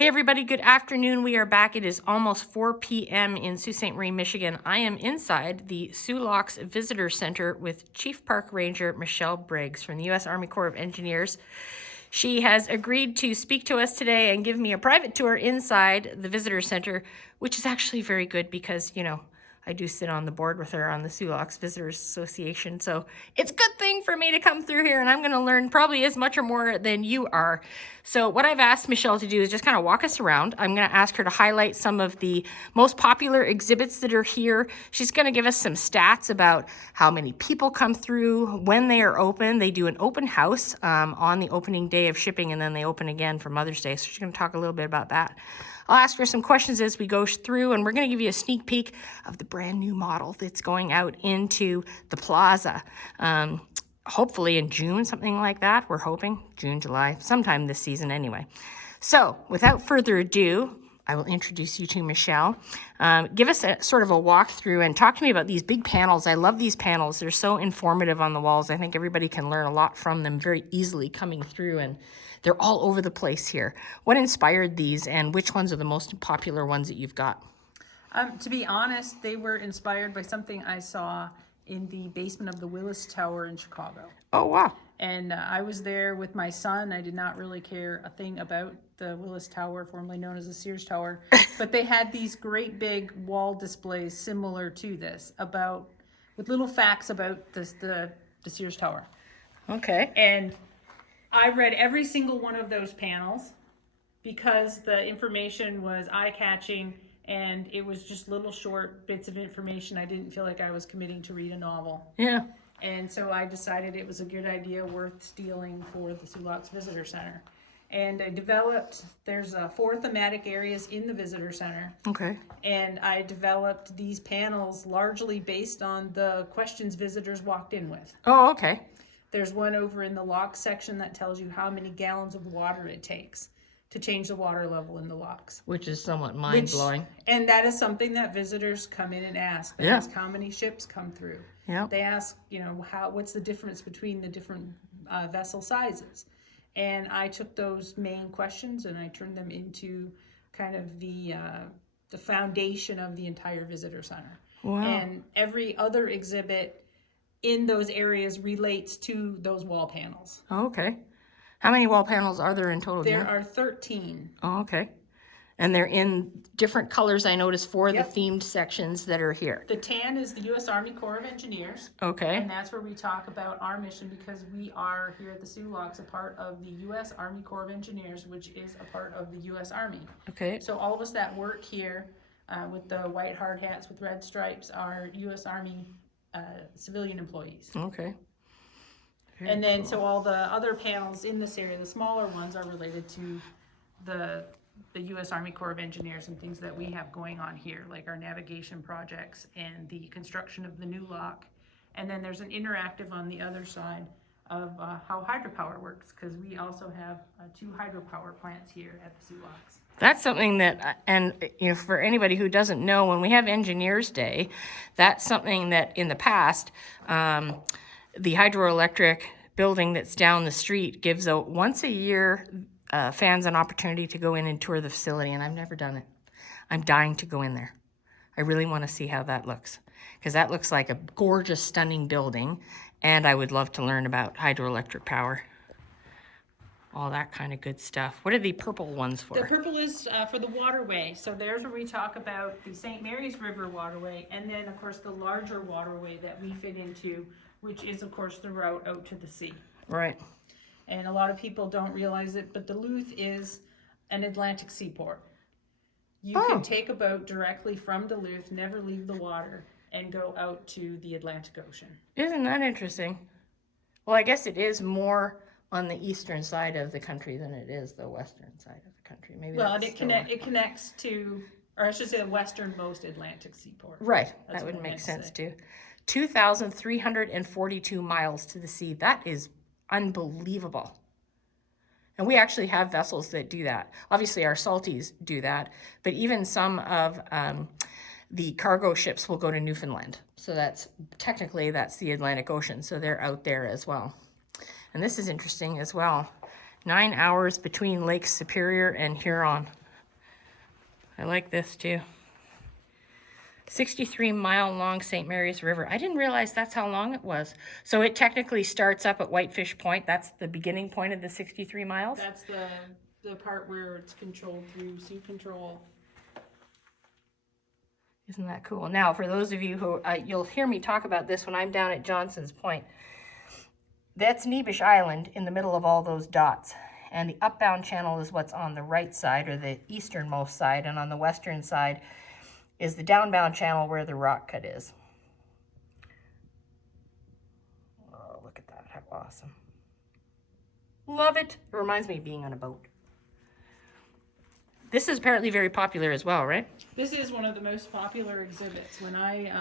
Hey everybody, good afternoon. We are back. It is almost 4 p.m. in Sault Ste. Marie, Michigan. I am inside the Sault Locks Visitor Center with Chief Park Ranger Michelle Briggs from the U.S. Army Corps of Engineers. She has agreed to speak to us today and give me a private tour inside the Visitor Center, which is actually very good because, you know, I do sit on the board with her on the Sault Locks Visitors Association. So it's a good thing for me to come through here, and I'm going to learn probably as much or more than you are. So what I've asked Michelle to do is just kind of walk us around. I'm going to ask her to highlight some of the most popular exhibits that are here. She's going to give us some stats about how many people come through, when they are open. They do an open house on the opening day of shipping, and then they open again for Mother's Day. So she's going to talk a little bit about that. I'll ask her some questions as we go through, and we're going to give you a sneak peek of the brand new model that's going out into the plaza. Hopefully in June, something like that. We're hoping June, July, sometime this season anyway. So without further ado, I will introduce you to Michelle. Give us a sort of a walkthrough and talk to me about these big panels. I love these panels. They're so informative on the walls. I think everybody can learn a lot from them very easily coming through, and they're all over the place here. What inspired these, and which ones are the most popular ones that you've got? To be honest, they were inspired by something I saw in the basement of the Willis Tower in Chicago. Oh, wow. And I was there with my son. I did not really care a thing about the Willis Tower, formerly known as the Sears Tower. But they had these great big wall displays similar to this, with little facts about the Sears Tower. Okay. And I read every single one of those panels because the information was eye-catching and it was just little short bits of information. I didn't feel like I was committing to read a novel. Yeah. And so I decided it was a good idea worth stealing for the Sault Locks Visitor Center. And I developed, there's 4 thematic areas in the Visitor Center. Okay. And I developed these panels largely based on the questions visitors walked in with. Oh, okay. There's one over in the lock section that tells you how many gallons of water it takes to change the water level in the locks. Which is somewhat mind-blowing. And that is something that visitors come in and ask. They ask how many ships come through. Yeah. They ask, what's the difference between the different vessel sizes? And I took those main questions and I turned them into kind of the foundation of the entire visitor center. Wow. And every other exhibit in those areas relates to those wall panels. Oh, okay. How many wall panels are there in total? There are 13. Oh, okay. And they're in different colors, I noticed, for the themed sections that are here. The tan is the U.S. Army Corps of Engineers. Okay. And that's where we talk about our mission, because we are here at the Sault Locks a part of the U.S. Army Corps of Engineers, which is a part of the U.S. Army. Okay. So all of us that work here with the white hard hats with red stripes are U.S. Army civilian employees. Okay. Very and then cool. So all the other panels in this area, the smaller ones, are related to the U.S. Army Corps of Engineers and things that we have going on here, like our navigation projects and the construction of the new lock. And then there's an interactive on the other side of how hydropower works, because we also have 2 hydropower plants here at the Sault Locks. That's something that, and for anybody who doesn't know, when we have Engineers Day, that's something that in the past, the hydroelectric building that's down the street gives out once a year fans an opportunity to go in and tour the facility, and I've never done it. I'm dying to go in there. I really want to see how that looks, because that looks like a gorgeous, stunning building, and I would love to learn about hydroelectric power. All that kind of good stuff. What are the purple ones for? The purple is for the waterway. So there's where we talk about the St. Mary's River waterway, and then, of course, the larger waterway that we fit into, which is, of course, the route out to the sea. Right. And a lot of people don't realize it, but Duluth is an Atlantic seaport. You can take a boat directly from Duluth, never leave the water, and go out to the Atlantic Ocean. Isn't that interesting? Well, I guess it is more on the eastern side of the country than it is the western side of the country. Maybe. Well, and it connects to, or I should say, the westernmost Atlantic seaport. Right. That would make sense too. 2,342 miles to the sea. That is unbelievable. And we actually have vessels that do that. Obviously, our salties do that, but even some of the cargo ships will go to Newfoundland. So that's the Atlantic Ocean. So they're out there as well. And this is interesting as well. 9 hours between Lakes Superior and Huron. I like this too. 63-mile long St. Mary's River. I didn't realize that's how long it was. So it technically starts up at Whitefish Point. That's the beginning point of the 63 miles? That's the part where it's controlled through Sioux Control. Isn't that cool? Now, for those of you who, you'll hear me talk about this when I'm down at Johnson's Point. That's Nebish Island in the middle of all those dots. And the upbound channel is what's on the right side, or the easternmost side, and on the western side is the downbound channel where the rock cut is. Oh, look at that, how awesome. Love it. It reminds me of being on a boat. This is apparently very popular as well, right? This is one of the most popular exhibits. When I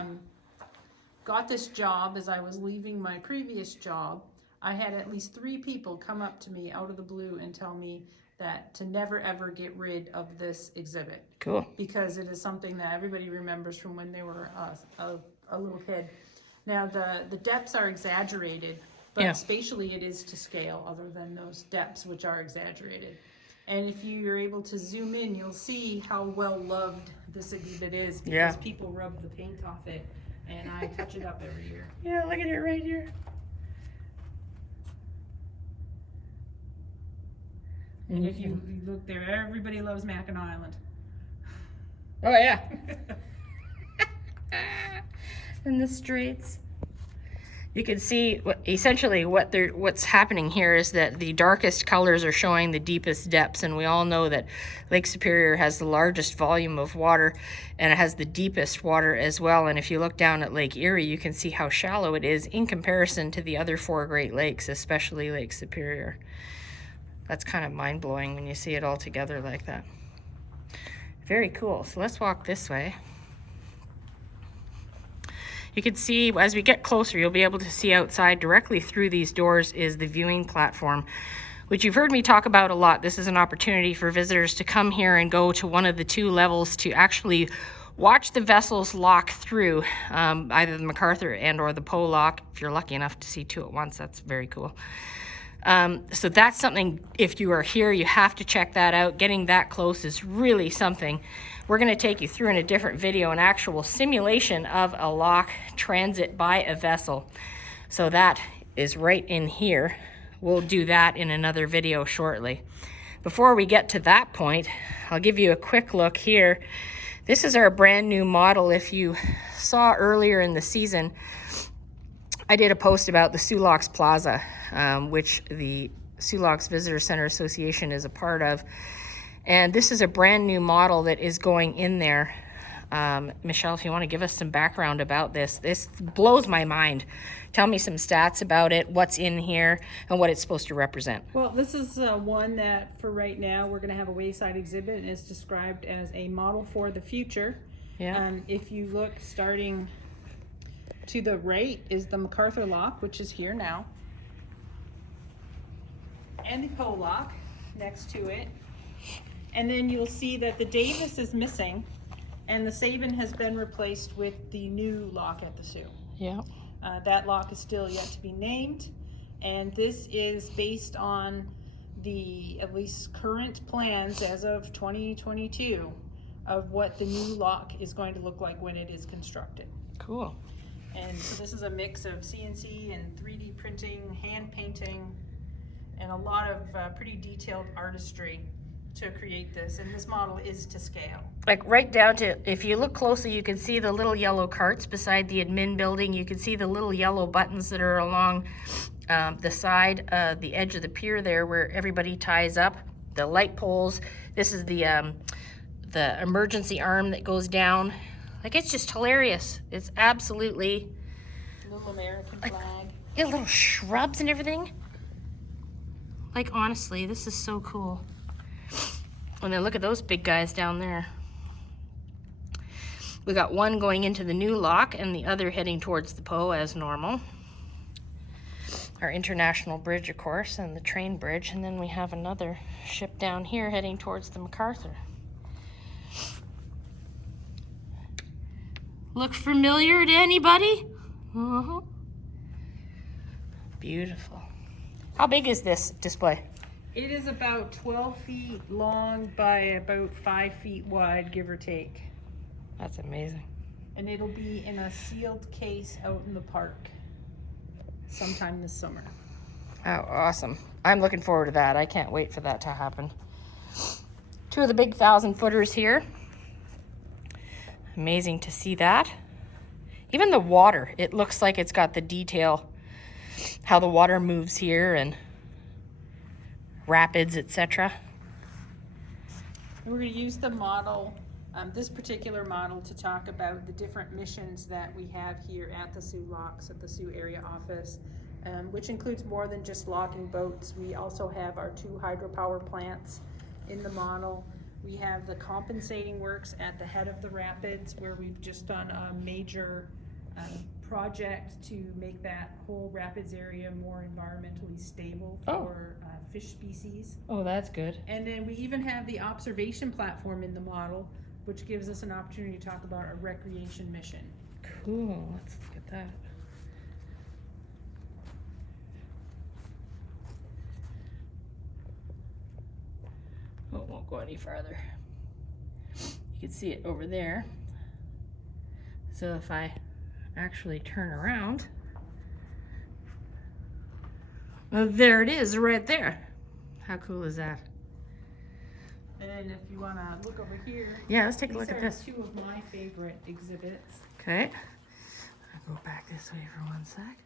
got this job, as I was leaving my previous job, I had at least 3 people come up to me out of the blue and tell me that to never ever get rid of this exhibit. Cool. Because it is something that everybody remembers from when they were a little kid. Now the depths are exaggerated, but spatially it is to scale, other than those depths which are exaggerated. And if you're able to zoom in, you'll see how well loved this exhibit is, because people rub the paint off it, and I touch it up every year. Yeah, look at it right here. And if you look there, everybody loves Mackinac Island. Oh yeah. And the straits. You can see essentially what's happening here is that the darkest colors are showing the deepest depths, and we all know that Lake Superior has the largest volume of water, and it has the deepest water as well. And if you look down at Lake Erie, you can see how shallow it is in comparison to the other 4 Great Lakes, especially Lake Superior. That's kind of mind-blowing when you see it all together like that. Very cool. So let's walk this way. You can see, as we get closer, you'll be able to see outside directly through these doors is the viewing platform, which you've heard me talk about a lot. This is an opportunity for visitors to come here and go to one of the 2 levels to actually watch the vessels lock through, either the MacArthur and or the Poe lock. If you're lucky enough to see 2 at once, that's very cool. So that's something, if you are here, you have to check that out. Getting that close is really something. We're going to take you through in a different video an actual simulation of a lock transit by a vessel. So that is right in here. We'll do that in another video shortly. Before we get to that point, I'll give you a quick look here. This is our brand new model. If you saw earlier in the season, I did a post about the Sioux Locks Plaza, which the Sioux Locks Visitor Center Association is a part of. And this is a brand new model that is going in there. Michelle, if you want to give us some background about this blows my mind. Tell me some stats about it, what's in here, and what it's supposed to represent. Well, this is one that, for right now, we're going to have a wayside exhibit, and it's described as a model for the future. Yeah. If you look, starting to the right is the MacArthur lock, which is here now, and the Poe lock next to it. And then you'll see that the Davis is missing, and the Sabin has been replaced with the new lock at the Sioux. Yeah. That lock is still yet to be named, and this is based on the at least current plans as of 2022 of what the new lock is going to look like when it is constructed. Cool. And so this is a mix of CNC and 3D printing, hand painting, and a lot of pretty detailed artistry to create this. And this model is to scale. Like right down to, if you look closely, you can see the little yellow carts beside the admin building. You can see the little yellow buttons that are along the side, the edge of the pier there where everybody ties up. The light poles. This is the emergency arm that goes down. Like, it's just hilarious. It's absolutely... Little American flag. Yeah, little shrubs and everything. Like, honestly, this is so cool. And then look at those big guys down there. We got one going into the new lock and the other heading towards the Poe as normal. Our international bridge, of course, and the train bridge. And then we have another ship down here heading towards the MacArthur. Look familiar to anybody? Uh-huh. Beautiful. How big is this display? It is about 12 feet long by about 5 feet wide, give or take. That's amazing. And it'll be in a sealed case out in the park sometime this summer. Oh, awesome. I'm looking forward to that. I can't wait for that to happen. 2 of the big 1,000-footers here. Amazing to see that. Even the water, it looks like it's got the detail, how the water moves here and rapids, etc. We're going to use the model, this particular model, to talk about the different missions that we have here at the Sault Locks, at the Sault area office, which includes more than just locking boats. We also have our 2 hydropower plants in the model. We have the compensating works at the head of the rapids, where we've just done a major project to make that whole rapids area more environmentally stable for fish species. Oh, that's good. And then we even have the observation platform in the model, which gives us an opportunity to talk about a recreation mission. Cool. Let's look at that. Oh, it won't go any farther. You can see it over there. So if I actually turn around, well, there it is right there. How cool is that? And then if you want to look over here, Yeah, let's take a look at this. These are 2 of my favorite exhibits. Okay. I'll go back this way for 1 sec.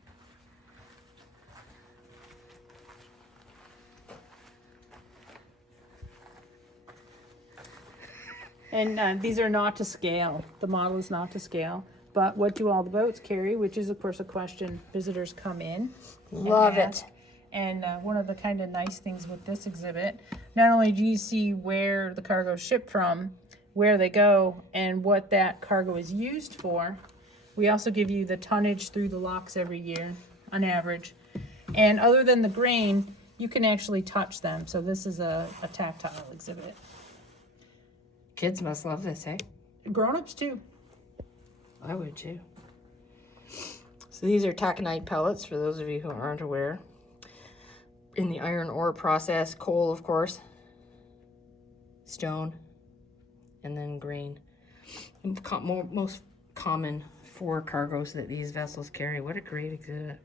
And these are not to scale. The model is not to scale. But what do all the boats carry? Which is, of course, a question visitors come in. Love and ask. it. And one of the kind of nice things with this exhibit, not only do you see where the cargo is shipped from, where they go, and what that cargo is used for, we also give you the tonnage through the locks every year, on average. And other than the grain, you can actually touch them. So this is a tactile exhibit. Kids must love this, eh? Grown-ups too. I would too. So these are taconite pellets, for those of you who aren't aware. In the iron ore process, coal, of course, stone, and then grain. Most common 4 cargoes that these vessels carry. What a great exhibit.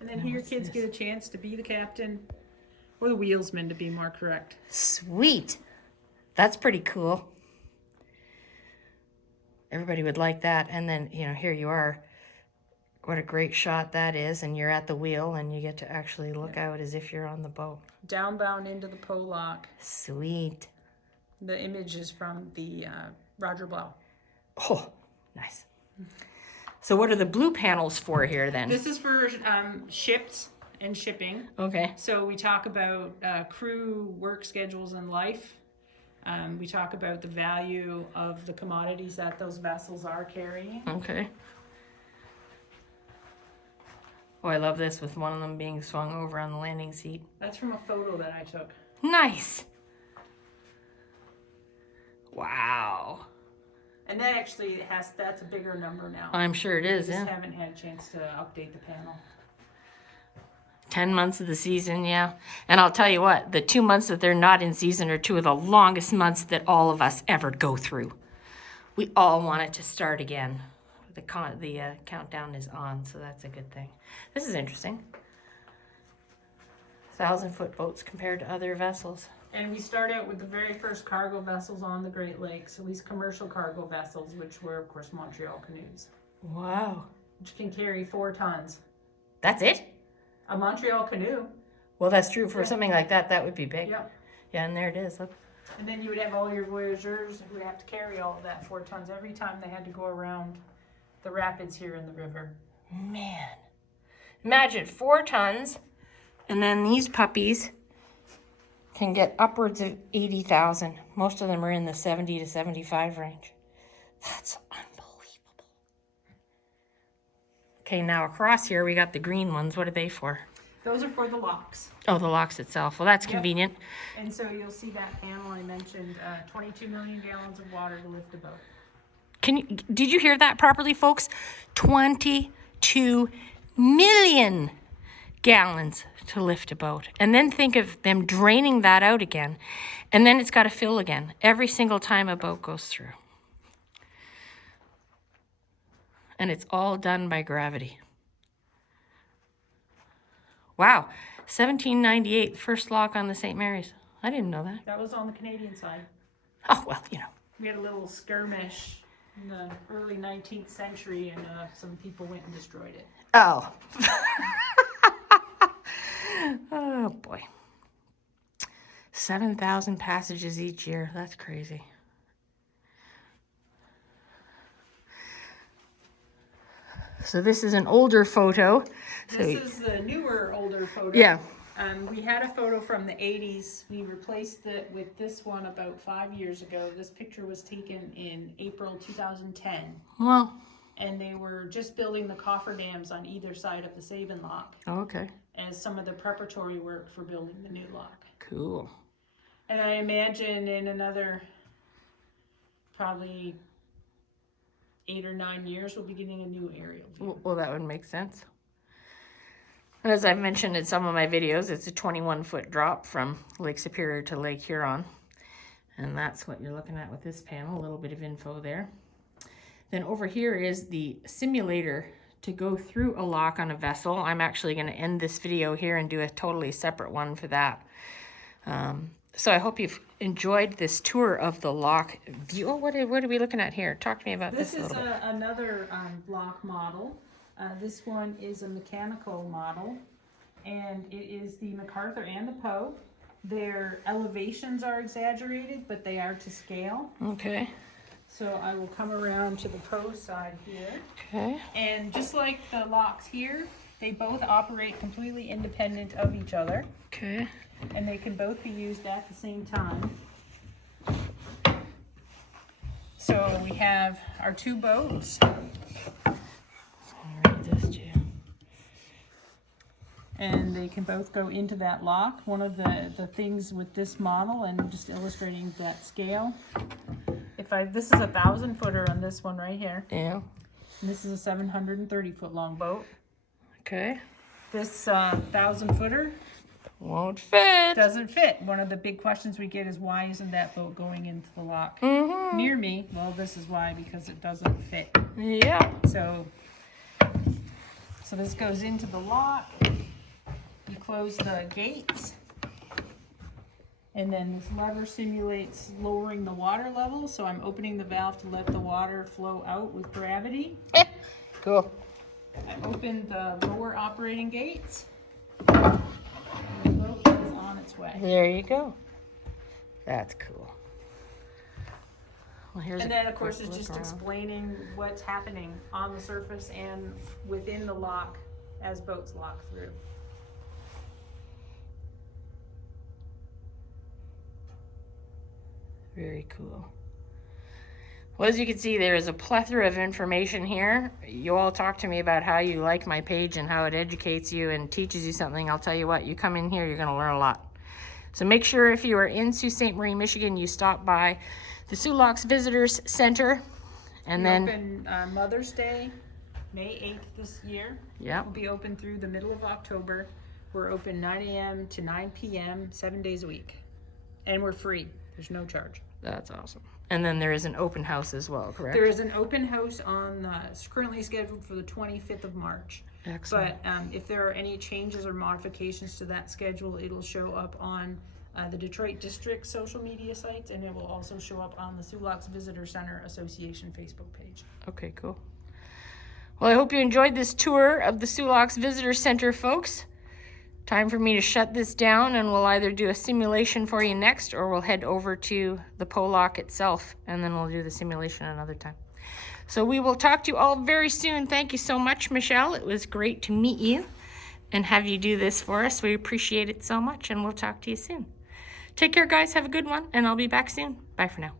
And then here kids get a chance to be the captain, or the wheelsman to be more correct. Sweet. That's pretty cool. Everybody would like that. And then, you know, here you are. What a great shot that is. And you're at the wheel and you get to actually look out as if you're on the boat. Downbound into the pole lock. Sweet. The image is from the Roger Blau. Oh, nice. So what are the blue panels for here then? This is for ships and shipping. Okay. So we talk about crew, work schedules, and life. We talk about the value of the commodities that those vessels are carrying. Okay. Oh, I love this with one of them being swung over on the landing seat. That's from a photo that I took. Nice. Wow. And that actually that's a bigger number now. I'm sure it is, We just yeah. haven't had a chance to update the panel. 10 months of the season, yeah. And I'll tell you what, the 2 months that they're not in season are 2 of the longest months that all of us ever go through. We all want it to start again. The countdown is on, so that's a good thing. This is interesting. 1,000-foot boats compared to other vessels. And we start out with the very first cargo vessels on the Great Lakes, at least commercial cargo vessels, which were, of course, Montreal canoes, Wow. which can carry 4 tons. That's it? A Montreal canoe. Well, that's true. For something like that, that would be big. Yep. Yeah, and there it is. Look. And then you would have all your voyageurs who would have to carry all of that 4 tons every time they had to go around the rapids here in the river. Man. Imagine 4 tons, and then these puppies can get upwards of 80,000. Most of them are in the 70 to 75 range. That's unbelievable. Okay, now across here we got the green ones. What are they for? Those are for the locks. Oh, the locks itself. Well, that's convenient. And so you'll see that panel I mentioned, 22 million gallons of water to lift a boat. Did you hear that properly, folks? 22 million gallons to lift a boat. And then think of them draining that out again. And then it's got to fill again every single time a boat goes through. And it's all done by gravity. Wow. 1798, first lock on the St. Mary's. I didn't know that. That was on the Canadian side. Oh, well, you know. We had a little skirmish in the early 19th century, and some people went and destroyed it. Oh. Oh, boy. 7,000 passages each year. That's crazy. So this is an older photo. This is the newer, older photo. Yeah. We had a photo from the 80s. We replaced it with this one about 5 years ago. This picture was taken in April 2010. Well. And they were just building the cofferdams on either side of the Sabin lock. Oh, okay. As some of the preparatory work for building the new lock. Cool. And I imagine in another probably 8 or 9 years, we'll be getting a new aerial view. Well, that would make sense. And as I've mentioned in some of my videos, it's a 21-foot drop from Lake Superior to Lake Huron. And that's what you're looking at with this panel, a little bit of info there. Then over here is the simulator to go through a lock on a vessel. I'm actually going to end this video here and do a totally separate one for that. So I hope you've enjoyed this tour of the lock view. Oh, what are we looking at here? Talk to me about this a little bit. This is another lock model. This one is a mechanical model, and it is the MacArthur and the Poe. Their elevations are exaggerated, but they are to scale. Okay. So I will come around to the Poe side here. Okay. And just like the locks here, they both operate completely independent of each other. Okay. And they can both be used at the same time. So we have our two boats. I'll read this too. And they can both go into that lock. One of the things with this model, and just illustrating that scale, this is a 1,000-footer on this one right here. Yeah. And this is a 730-foot long boat. Okay. This 1,000-footer won't fit. Doesn't fit. One of the big questions we get is, why isn't that boat going into the lock near me? Well, this is why, because it doesn't fit. Yeah. So this goes into the lock. You close the gates. And then this lever simulates lowering the water level. So I'm opening the valve to let the water flow out with gravity. Cool. I opened the lower operating gates. And the boat is on its way. There you go. That's cool. Well, here's And then, of course, it's just explaining what's happening on the surface and within the lock as boats lock through. Very cool. Well, as you can see, there is a plethora of information here. You all talk to me about how you like my page and how it educates you and teaches you something. I'll tell you what, you come in here, you're going to learn a lot. So make sure if you are in Sault Ste. Marie, Michigan, you stop by the Sault Locks Visitors Center. And then open Mother's Day, May 8th this year. Yeah. We'll be open through the middle of October. We're open 9 a.m. to 9 p.m. 7 days a week. And we're free. There's no charge. That's awesome. And then there is an open house as well, correct? There is an open house it's currently scheduled for the 25th of March. Excellent. But if there are any changes or modifications to that schedule, it'll show up on the Detroit District social media sites, and it will also show up on the Sault Locks Visitor Center Association Facebook page. Okay, cool. Well, I hope you enjoyed this tour of the Sault Locks Visitor Center, folks. Time for me to shut this down, and we'll either do a simulation for you next, or we'll head over to the Poe lock itself, and then we'll do the simulation another time. So we will talk to you all very soon. Thank you so much, Michelle. It was great to meet you and have you do this for us. We appreciate it so much, and we'll talk to you soon. Take care, guys. Have a good one, and I'll be back soon. Bye for now.